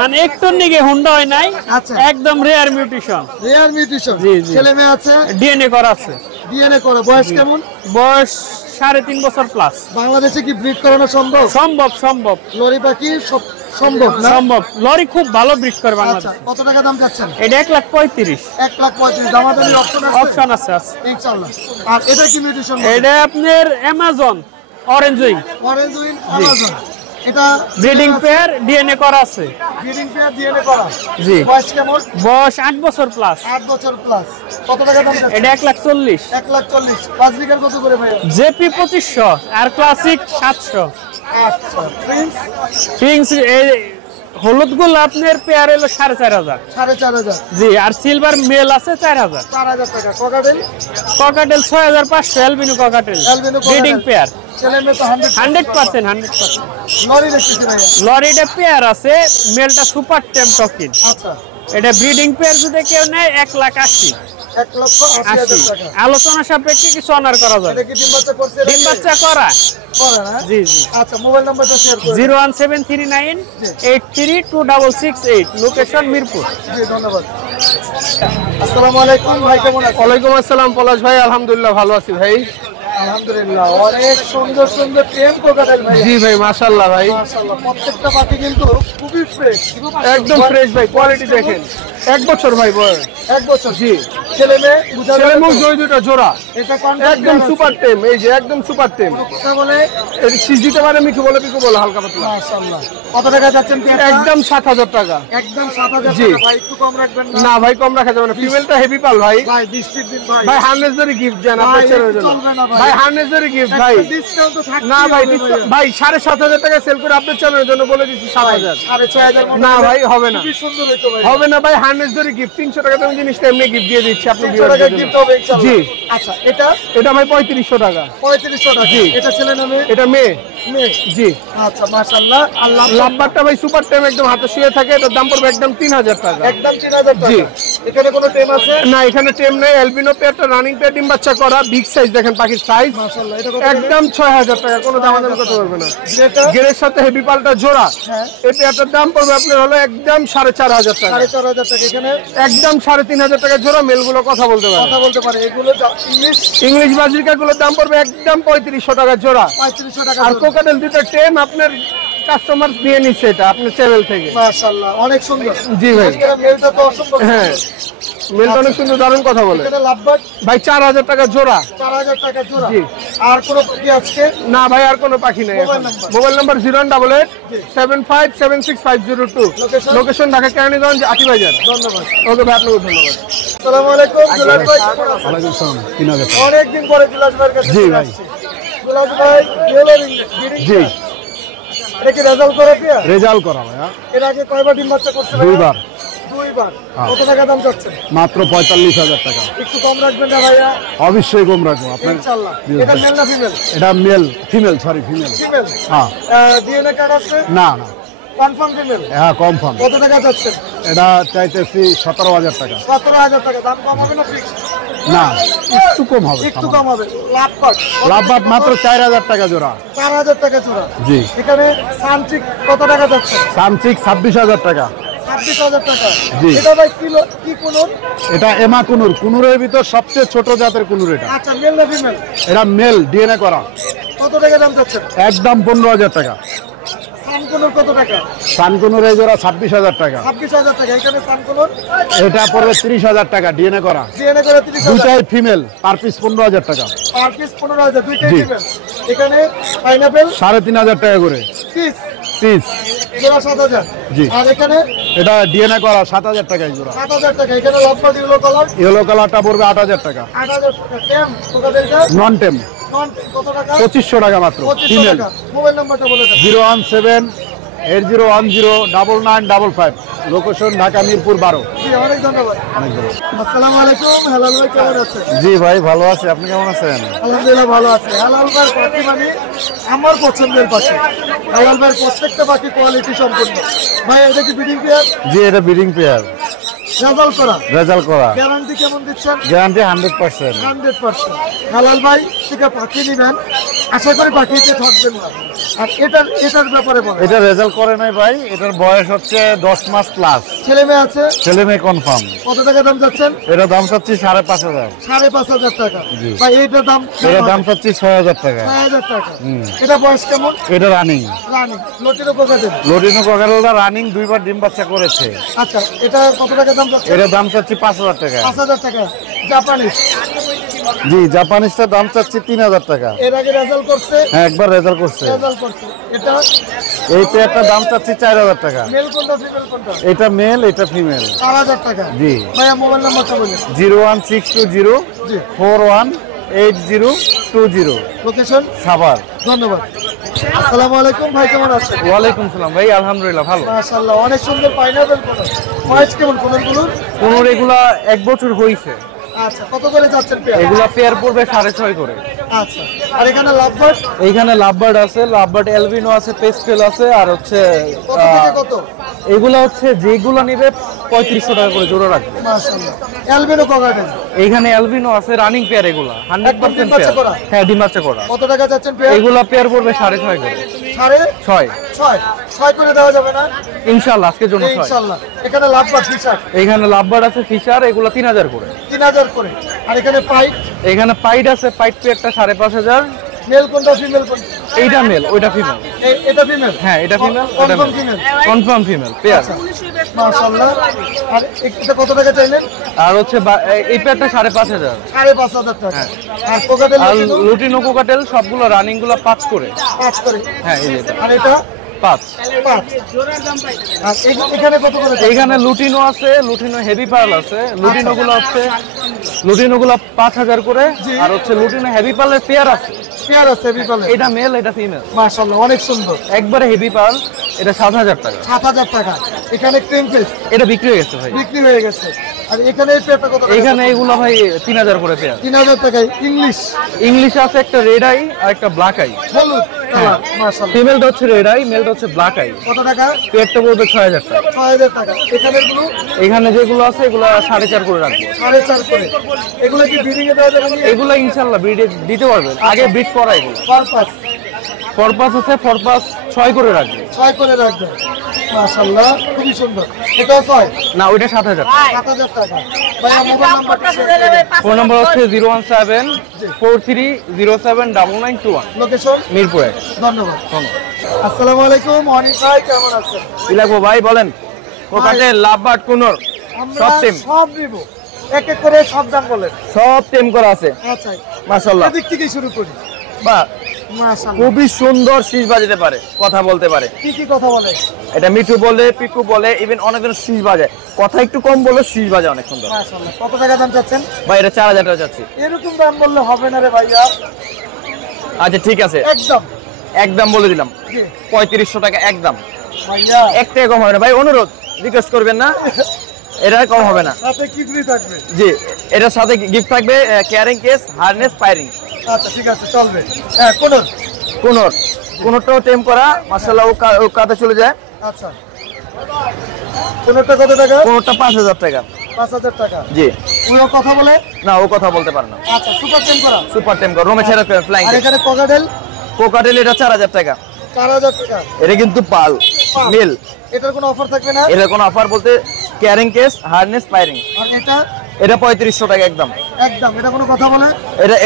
মানে একটু নিগে হুন্ডা হয় নাই, আচ্ছা। একদম রেয়ার মিউটেশন। Rare mutation. জি, জি। ছেলে মেয়ে আছে? ডিএনএ করা আছে। ডিএনএ করে। বয়স কেমন? বয়স 3.5 বছর প্লাস। বাংলাদেশে কি ব্রিড করানো সম্ভব? সম্ভব সম্ভব লরি পাখি সব সম্ভব না? সম্ভব। লরি খুব ভালো ব্রিড করে আচ্ছা, বাংলাদেশ। কত টাকা দাম চাচ্ছেন? এটা 1,35,000। 1,35,000। দামাদামির অপশন আছে? অপশন আছে। ইনশাআল্লাহ। আর এটা কি মিউটেশন? এটা আপনার Amazon orange wing orange win Amazon. এটা ব্রিডিং পেয়ার, ডিএনএ করা আছে। ব্রিডিং পেয়ার ডিএনএ করা। জি। বয়স কেমন? বয়স 8 বছর প্লাস। 8 বছর প্লাস। কত টাকা দাম চাচ্ছেন? এটা 1,40,000। 1,40,000। 5 লিটার কত করে ভাই? জেপি 2500 আর ক্লাসিক 700। আচ্ছা। প্রিন্স ফিংস এই হলুদ গুলো আপনার পেয়ার হলো 4,500। 4,500। জি। আর সিলভার মেল আছে 4,000। 4,000 টাকা। Cockatiel? Cockatiel 6,500। Albino cockatiel albino cockatiel. Breeding pair. ছেলে মেয়ে তো 100%। লরি দেখতেছি ভাইয়া। লরিটা পেয়ার আছে, মেলটা সুপার টেম টকিন। আচ্ছা। এটা ব্রিডিং পেয়ার যদি কেউ নেয় 1,80,000। 1,80,000 টাকা। আলোচনা সাপেক্ষে কিছু অনার করা যাবে। এটা কি ডিম বাচ্চা করছে? ডিম বাচ্চা করা। করে না? জি জি। আচ্ছা, মোবাইল নাম্বারটা শেয়ার করুন। 01739832668, লোকেশন মিরপুর। জি, ধন্যবাদ। আসসালামু আলাইকুম ভাই, কেমন আছেন? ওয়ালাইকুম আসসালাম পলাশ ভাই, আলহামদুলিল্লাহ ভালো আছি ভাই। আলহামদুলিল্লাহ। অনেক সুন্দর সুন্দর টেম কোকাটেল ভাই। জি ভাই, মাশাআল্লাহ ভাই, মাশাআল্লাহ। প্রত্যেকটা পাখি কিন্তু খুবই ফ্রেশ। একদম ফ্রেশ ভাই, কোয়ালিটি দেখেন। 1 বছর ভাই বয়স। 1 বছর। জি। ছেলে মেয়ে বুঝা ছেলে যাবে মুখ তো? জয় দুটো জোড়া, এটা কন্ট্যাক্ট একদম সুপার টেম। এই যে একদম সুপার টেম। কথা বলে। এর সিজ দিতে পারে, মিঠু বলে, পিকু বলে, হালকা পাতলা। মাশাআল্লাহ। কত টাকা যাচ্ছেন পেয়ারটা? একদম 7,000 টাকা। একদম 7,000 জি। টাকা। ভাই একটু কম রাখবেন না? না ভাই, কম রাখা যাবে না। ফিমেলটা হেভি পাল ভাই। ভাই বৃষ্টির দিন ভাই। ভাই হার্নেসেরই গিফট দেন ভাই, আপনার ছেলের একটু জন্য। চলবে না ভাই। ভাই হার্নেসেরই গিফট ভাই। একটা ডিসকাউন্ট তো থাকতেই না ভাই, হবে ভাইয়া। ভাই 7,500 টাকা সেল করে আপনার চ্যানেলের জন্য বলে দিচ্ছি 7,000। 6,500 মতো না হলে ভাই, হবে না। খুবই সুন্দর হইতো ভাই। হবে না ভাই, হার্নেস ধরে গিফট 300 টাকা দাম জিনিসটা এমনি গিফট দিয়ে দিচ্ছি আপনি 300 টাকা গিফট হবে ইনশাআল্লাহ। জি। আচ্ছা, এটা এটা ভাই 3,500 টাকা। 3500 টাকা। জি। এটা ছেলে না মেয়ে? এটা মেয়ে। মেয়ে। জি। আচ্ছা, মাশাআল্লাহ। আল্লাহ লাম্বারটা ভাই সুপার টেম, একদম হাতে শুয়ে থাকে। এটার দাম পড়বে একদম 3,000 টাকা। একদম 3,000 টাকা। জি। এখানে কোনো টেম আছে? না, এখানে টেম নেই। অ্যালবিনো পেয়ারটা রানিং পেয়ার, ডিম বাচ্চা করা, বিগ সাইজ দেখেন পাখির সাইজ। মাশাআল্লাহ। এটা কত? একদম 6,000 টাকা, কোনো দামাদামি করতে পারবে না। এটা গেরের সাথে হেভি পালটা জোড়া। হ্যাঁ। এই পেয়ারটার দাম পড়বে আপনার হলো একদম 4,500 টাকা। 4,500 টাকা। এখানে একদম 3,500 টাকা জোড়া। মেলগুলো কথা বলতে পারে। কথা বলতে পারে। এগুলো ইংলিশ ইংলিশ বাজিকাগুলোর দাম পড়বে একদম 3,500 টাকা জোড়া। 3500 টাকা। আর কোকাটেল দুটো টেম আপনার কাস্টমার দিয়ে নিচ্ছে, এটা আপনার চ্যানেল থেকে। মাশাআল্লাহ, অনেক সুন্দর। জি ভাই। আজকের মেলটা তো অসম্ভব হ্যাঁ, সুন্দর। মেলটা অনেক সুন্দর, দারুণ কথা বলে এখানে লাভবাট ভাই। 4,000 টাকা জোড়া। 4,000 টাকা জোড়া। জি। আর কোনো পাখি আজকে? না ভাই, আর কোনো পাখি নেই। Mobile number? Mobile number 01887576502। Location? Location Dhaka Keraniganj, Atibazar. ধন্যবাদ। ওকে ভাই, আপনাকে ধন্যবাদ। আসসালামু আলাইকুম জুলাস ভাই, কেমন আছেন? ওয়ালাইকুম সালাম। 3,000 টাকা। অনেকদিন পরে জুলাস ভাইয়ের কাছে জি চলে ভাই। আসছি। জুলাস ভাই ইয়েলো ব্রিডিং জি। এটা কি রেজাল্ট করে দিয়া? রেজাল্ট করা ভাইয়া। এর আগে কয়বার ডিম বাচ্চা করছে ভাইয়া? 2 বার। 2 বার। হ্যাঁ। কত টাকা দাম চাচ্ছেন? মাত্র 45,000 টাকা। একটু কম রাখবেন না ভাইয়া? অবশ্যই কম রাখবো আপনার। ইনশাআল্লাহ। এটা মেল না ফিমেল? এটা male, female, sorry female. Female. হ্যাঁ। ডিএনএ কার্ড আছে? না না, কনফার্ম ফিমেল। হ্যাঁ কনফার্ম। কত টাকা চাচ্ছেন? এটা চাইতেছি 17,000 টাকা। 17,000 টাকা। দাম কম হবে না ফিক্স? না, একটু কম হবে। একটু কম হবে। লাভ পাট লাভবাট মাত্র 4,000 টাকা জোড়া। 4,000 টাকা জোড়া। জি। এখানে সানচিক কত টাকা যাচ্ছে? সামচিক 26,000 টাকা। 26,000 টাকা। জি। এটা ভাই কি কুনুর? এটা এমা কুনুর, কুনুরের ভিতর সবচেয়ে ছোট জাতের কুনুর এটা। আচ্ছা, মেল না ফিমেল? এটা মেল, ডিএনএ করা। কত টাকা দাম যাচ্ছে? একদম 15,000 টাকা। সান কুনুর কত টাকা? সান কুনুর এই জোড়া 26,000 টাকা। 26,000 টাকা। এখানে সান কুনুর এটা পড়বে 30,000 টাকা, ডিএনএ করা। ডিএনএ করে 30,000। দুটাই ফিমেল, পার পিস 15,000 টাকা। পার পিস 15,000, দুইটাই জি। ফিমেল। এখানে পাইনাপেল 3,500 টাকা করে পিস পিস। জোড়া 7,000। জি। আর এখানে এটা ডিএনএ করা 7,000 টাকা এই জোড়া। 7,000 টাকা। এখানে লাভবাট ইয়েলো কালার ইয়েলো কালারটা পড়বে 8,000 টাকা। 8,000 টাকা। টেম কোকাটেলটা নন টেম নন কত টাকা? 2500 টাকা মাত্র, 2500 ফিমেল। টাকা। মোবাইল নাম্বারটা বলে দেন। 01780109955। লোকেশন ঢাকা মিরপুর 12। জি অনেক ধন্যবাদ। আসসালামু আলাইকুম, হেলাল ভাই কেমন আছেন? জি ভাই ভালো আছি, আপনি কেমন আছেন? আলহামদুলিল্লাহ ভালো আছে। হেলাল ভাই পাখি মানে আমার পছন্দের পাখি। হেলাল ভাই প্রত্যেকটা পাখি কোয়ালিটি সম্পূর্ণ। ভাই এটা কি ব্রিডিং পেয়ার? জি এটা ব্রিডিং পেয়ার, রেজাল্ট করা, রেজাল্ট করা, গ্যারান্টি কেমন দিচ্ছেন? গ্যারান্টি 100%। 100%। হেলাল ভাই থেকে পাখি নিবেন, আশা করি পাখিতে ঠকবেন না। আর এটার ব্যাপারে বলেন। এটা রেজাল্ট করে নাই ভাই, এটার বয়স হচ্ছে 10 মাস প্লাস, ছেলে মেয়ে আছে? ছেলে মেয়ে কনফার্ম। কত টাকা দাম যাচ্ছেন? এটা দাম চাচ্ছি 5,500। 5,500 টাকা। জি। ভাই এইটার দাম? এটার দাম চাচ্ছি 6,000 টাকা। 6,000 টাকা। এটা বয়স কেমন? এটা রানিং, রানি লটিনো কোকাটেল। লোডিনো ককারেলটা রানিং, 2 বার ডিম বাচ্চা করেছে। আচ্ছা এটা কত টাকা দাম যাচ্ছে? এটার দাম চাচ্ছি 5,000 টাকা। 5,000 টাকা। জাপানিজ? জি জাপানিজটার দাম চাচ্ছি 3,000 টাকা। এর আগে রেজাল্ট করছে? হ্যাঁ একবার রেজাল্ট করছে। রেজাল্ট করছে। এটা এই পেয়ারটার দাম চাচ্ছি 4,000 টাকা। মেল কোনটা ফিমেল কোনটা? এটা মেল, এটা ফিমেল। 4,000 টাকা। জি। ভাইয়া মোবাইল নাম্বারটা বলুন। 01620 জি। 418020। লোকেশন? সাভার। ধন্যবাদ। আসসালামু আলাইকুম ভাই, কেমন আছেন? ওয়ালাইকুম সালাম ভাই, আলহামদুলিল্লাহ ভালো। মাশাআল্লাহ অনেক সুন্দর পাইনাপেল কোন। বয়স কেমন কোনগুলো? কোনোর এগুলা 1 বছর হইছে। আচ্ছা কত করে যাচ্ছেন পেয়ার? এগুলা পেয়ার পড়বে 6.5 করে। আচ্ছা আর এখানে লাভবার্ড? এইখানে লাভবার্ড আছে, লাভবার্ড এলবিনো আছে, পেস্টেল আছে, আর হচ্ছে কত থেকে কত? এগুলা হচ্ছে যেগুলো নিবে 3500 টাকা করে জোড়া রাখবে। মাশাআল্লাহ অ্যালবিনো কোকাটেল। এইখানে এলবিনো আছে, রানিং পেয়ার এগুলা 100% বাচ্চা পেয়ার। করা? হ্যাঁ ডিম বাচ্চা করা। কত টাকা যাচ্ছেন পেয়ার? এগুলা পেয়ার পড়বে 6.5 করে। 6.5? 6 6 করে দেওয়া যাবে না? ইনশাআল্লাহ আজকের জন্য 6। ইনশাআল্লাহ। এখানে লাভবার্ড ফিশার? এইখানে লাভবার্ড আছে, ফিশার, এগুলা 3000 করে। 3000 করে। আর এখানে পাইট? এখানে পাইড আছে, পাইড পেয়ারটা 5,500। মেল কোনটা ফিমেল কোনটা? এইটা মেল, ওইটা ফিমেল। এটা ফিমেল? হ্যাঁ এটা ফিমেল, ওটা confirm male. Female? Confirm female pair. মাশাআল্লাহ। আর এটা কত টাকা চাইলেন? আর হচ্ছে এই পেয়ারটা 5,500। 5,500 টাকা। আর কোকাটেল? আর লুটিনো কোকাটেল সবগুলো রানিং গুলো 5 করে। 5 করে। হ্যাঁ এই যে আর এটা 5। 5। আর এখানে কত করে? এইখানে লুটিনো আছে, লুটিনো হেভি পার্ল আছে। লুটিনো গুলো হচ্ছে, লুটিনো গুলো 5,000 করে। আর হচ্ছে লুটিনো হেভি পার্লের পেয়ার আছে। পেয়ার আছে বিপলে? এটা মেল, এটা ফিমেল। মাশাআল্লাহ অনেক সুন্দর। একবারে হেভি পার্ল, এটা 7,000 টাকা। 7,000 টাকা। এখানে ক্রিম ফিশ এটা বিক্রি হয়ে গেছে ভাই। বিক্রি হয়ে গেছে। আর এখানে এই পেয়ারটা কত টাকা? এইখানে এগুলো ভাই 3,000 করে পেয়ার। 3,000 টাকায়। ইংলিশ? ইংলিশ আছে একটা রেড আই আর একটা ব্ল্যাক আই। হলুদ কালার। মাশাআল্লাহ। ফিমেলটা হচ্ছে রেড আই, মেলটা হচ্ছে ব্ল্যাক আই। কত টাকা? পেয়ারটা পড়বে 6,000 টাকা। 6,000 টাকা। এখানের গুলো? এখানে যেগুলো আছে এগুলো 4.5 করে রাখবো। 4.5 করে। এগুলো কি ব্রিডিং এ দেওয়া যাবে না? এগুলো ইনশাআল্লাহ ব্রিড দিতে পারবেন, আগে ব্রিড করা এগুলো। পারপাস? ফরপাস আছে, ফরপাস 6 করে রাখবে। 6 করে রাখবেন। মাশাআল্লাহ খুবই সুন্দর। এটা 6? না ওইটা 7,000। 7,000 টাকা। ভাইয়া মোবাইল নাম্বারটা শেয়ার করবেন। ফোন নাম্বার হচ্ছে 01743079921। লোকেশন? মিরপুরে। ধন্যবাদ। আসসালামু আলাইকুম অনিক ভাই, কেমন আছেন? কি লাগবো ভাই বলেন? কোকাটেল, লাভবার্ড, কুনোর আমরা সব টিম। সব নিব। এক এক করে সব দাম বলেন। সব টিম করা আছে। আচ্ছা মাশাআল্লাহ। এদিক থেকে শুরু করি। বাহ মাশাআল্লাহ। খুবই সুন্দর শীষ বাজাতে পারে, কথা বলতে পারে। কি কি কথা বলে? এটা মিঠু বলে, পিকু বলে, ইভেন অনেকজন শীষ বাজায়। কথা একটু কম বলে শীষ বাজায় অনেক সুন্দর। মাশাআল্লাহ। কত টাকা দাম চাচ্ছেন? ভাই এটা 4,000 টাকা চাচ্ছি। এরকম দাম বললে হবে না রে ভাইয়া। আচ্ছা ঠিক আছে, একদম একদম বলে দিলাম। জি 3500 টাকা একদম। ভাইয়া 1 টাকা কম হবে না ভাই, অনুরোধ, রিকোয়েস্ট করবেন না, এটা কম হবে না। সাথে কি ফ্রি থাকবে? জি এটার সাথে গিফট থাকবে ক্যারিং কেস, হারনেস, পাইরিং। আচ্ছা ঠিক আছে চলবে। হ্যাঁ কোন? কোনটাও টেম করা মাশাআল্লাহ, ও কাঁধে চলে যায়। আচ্ছা কোনটা কত টাকা? কোনটা 5,000 টাকা। 5,000 টাকা। জি পুরো কথা বলে? না ও কথা বলতে পারে না। আচ্ছা সুপার টেম করা? সুপার টেম করা, রুমে ছেড়ে ফ্লাইং। আর এখানে কোকাটেল? কোকাটেল এটা 4,000 টাকা। 4,000 টাকা। এটা কিন্তু পাল মিল। এটার কোনো অফার থাকবে না? এটার কোনো অফার বলতে ক্যারিং কেস, হারনেস, পাইরিং। আর এটা? এটা 3500 টাকা একদম। একদম। এটা কোনো কথা বলে?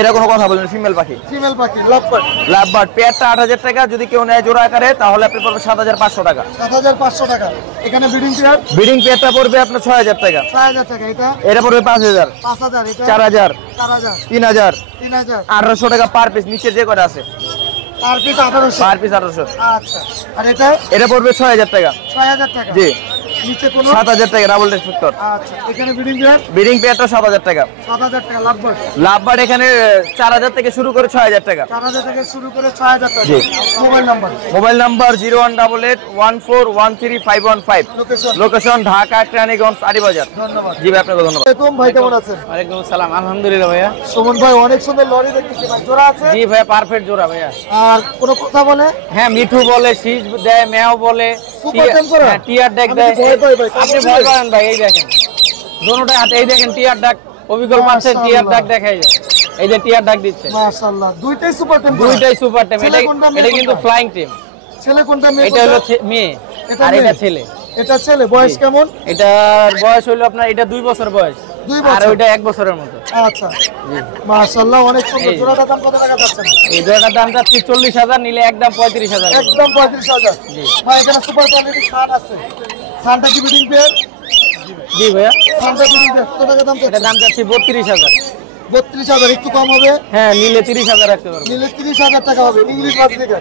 এটা কোনো কথা বলেন, ফিমেল পাখি। ফিমেল পাখি লাভবার্ড? লাভবার্ড পেয়ারটা 8,000 টাকা, যদি কেউ নেয় জোড়া আকারে তাহলে আপনি পড়বে 7,500 টাকা। 7,500 টাকা। এখানে ব্রিডিং পেয়ার? ব্রিডিং পেয়ারটা পড়বে আপনার 6,000 টাকা। 6,000 টাকা। এটা? এটা পড়বে 5,000। 5,000। এটা? 4,000, 4,000। 3,000, 3,000। 1,800 টাকা পার পিস। নিচে যে কটা আছে পার পিস 1,800? Per piece 1,800। আচ্ছা। আর এটা? এটা পড়বে 6,000 টাকা। 6,000 টাকা। জি নিচে কোনো 7000 টাকা ডাবল রেসপেক্টর। আচ্ছা এখানে ব্রিডিং পেয়ার ব্রিডিং পেয়ারটা 7000 টাকা। 7000 টাকা লাভবার্ড। লাভবার্ড এখানে 4000 থেকে শুরু করে 6000 টাকা। 4000 থেকে শুরু করে 6000 টাকা। জি। Mobile number number 01881413515। Location Dhaka Keraniganj Aribazar. ধন্যবাদ। জি ভাই আপনাকে ধন্যবাদ। আসসালামু ভাই কেমন আছেন? ওয়ালাইকুম আসসালাম, আলহামদুলিল্লাহ ভাইয়া। সুমন ভাই অনেক সুন্দর লরি দেখতেছি ভাই, জোড়া আছে? জি ভাইয়া, পারফেক্ট জোড়া ভাইয়া। আর কোনো কথা বলে? হ্যাঁ, মিঠু বলে, শীষ দেয়, মেও বলে, সুপার টেম করা? হ্যাঁ, টিয়ার ডাক আমি দেয়। তো ভয় পাই ভাই, আপনি ভয় পাবেন ভাই, এই দেখেন দোনোটা হাতে, এই দেখেন টিয়ার ডাক, অবিকল পাচ্ছেন, টিয়ার ডাক দেখাই যায়, এই যে টিয়ার ডাক দিচ্ছে। মাশাআল্লাহ, দুইটাই সুপার টেম করা? দুইটাই সুপার টেম। ছেলে কোনটা, মেয়ে এটা কিন্তু কোনটা? Flying team. ছেলে কোনটা, মেয়ে এটা হলো কোনটা? মেয়ে এটা আর এটা মেয়ে? ছেলে। এটা ছেলে, বয়স কেমন? এটার বয়স হলো আপনার, এটা 2 বছর বয়স, 2 আর বছর। ওইটা 1 বছরের মতো। আচ্ছা মাশাআল্লাহ, অনেক সুন্দর। এই। জোড়াটার দাম কত টাকা যাচ্ছে? এই জোড়াটার দাম চাচ্ছি 40,000, নিলে একদম 35,000। একদম 35,000। ভাই এখানে সুপার কোয়ালিটি সান আছে, সানটা কি ব্রিডিং পেয়ার? জি ভাইয়া, সানটা ব্রিডিং পেয়ার, কত টাকা দাম এটা চাচ্ছে? দাম চাচ্ছি 32,000। 32,000, একটু কম হবে? হ্যাঁ, নিলে 30,000 রাখতে পারবো। নিলে 30,000 টাকা হবে। ইংলিশ মাছলিকার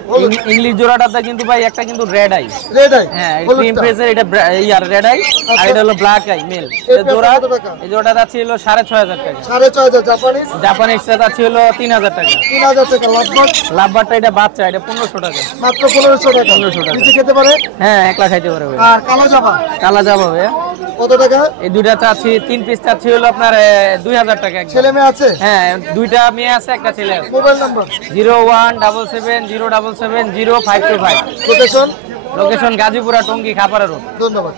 ইংলিশ জোড়াটাতে কিন্তু ভাই একটা কিন্তু রেড আই। রেড আই, হ্যাঁ, ক্রিম ফেসের, এটা ইয়ার রেড আই, আর এটা হলো ব্ল্যাক আই মেল। এই জোড়া, কত টাকা? এই জোড়াটা যাচ্ছে হলো 6,500 টাকা। 6,500। জাপানিজ জাপানিজ যাচ্ছে হলো 3,000 টাকা। 3,000 টাকা। লাভবার্ড লাভবারটা এটা বাচ্চা, এটা 1500 টাকা। মাত্র 1500 টাকা। 1500 টাকা। নিচে খেতে পারে? হ্যাঁ, একলা খাইতে পারে ভাই। আর কালো জামা কালা যাবো ভাইয়া, কত টাকা? এই দুইটা চাচ্ছি, 3 পিস চাচ্ছি হলো আপনার 2,000 টাকা একদম। ছেলে মেয়ে আছে? হ্যাঁ, দুইটা মেয়ে আছে, একটা ছেলে আছে। Mobile number 01770770525। Location? Location Gazipura, Tongi, Khapara road. ধন্যবাদ।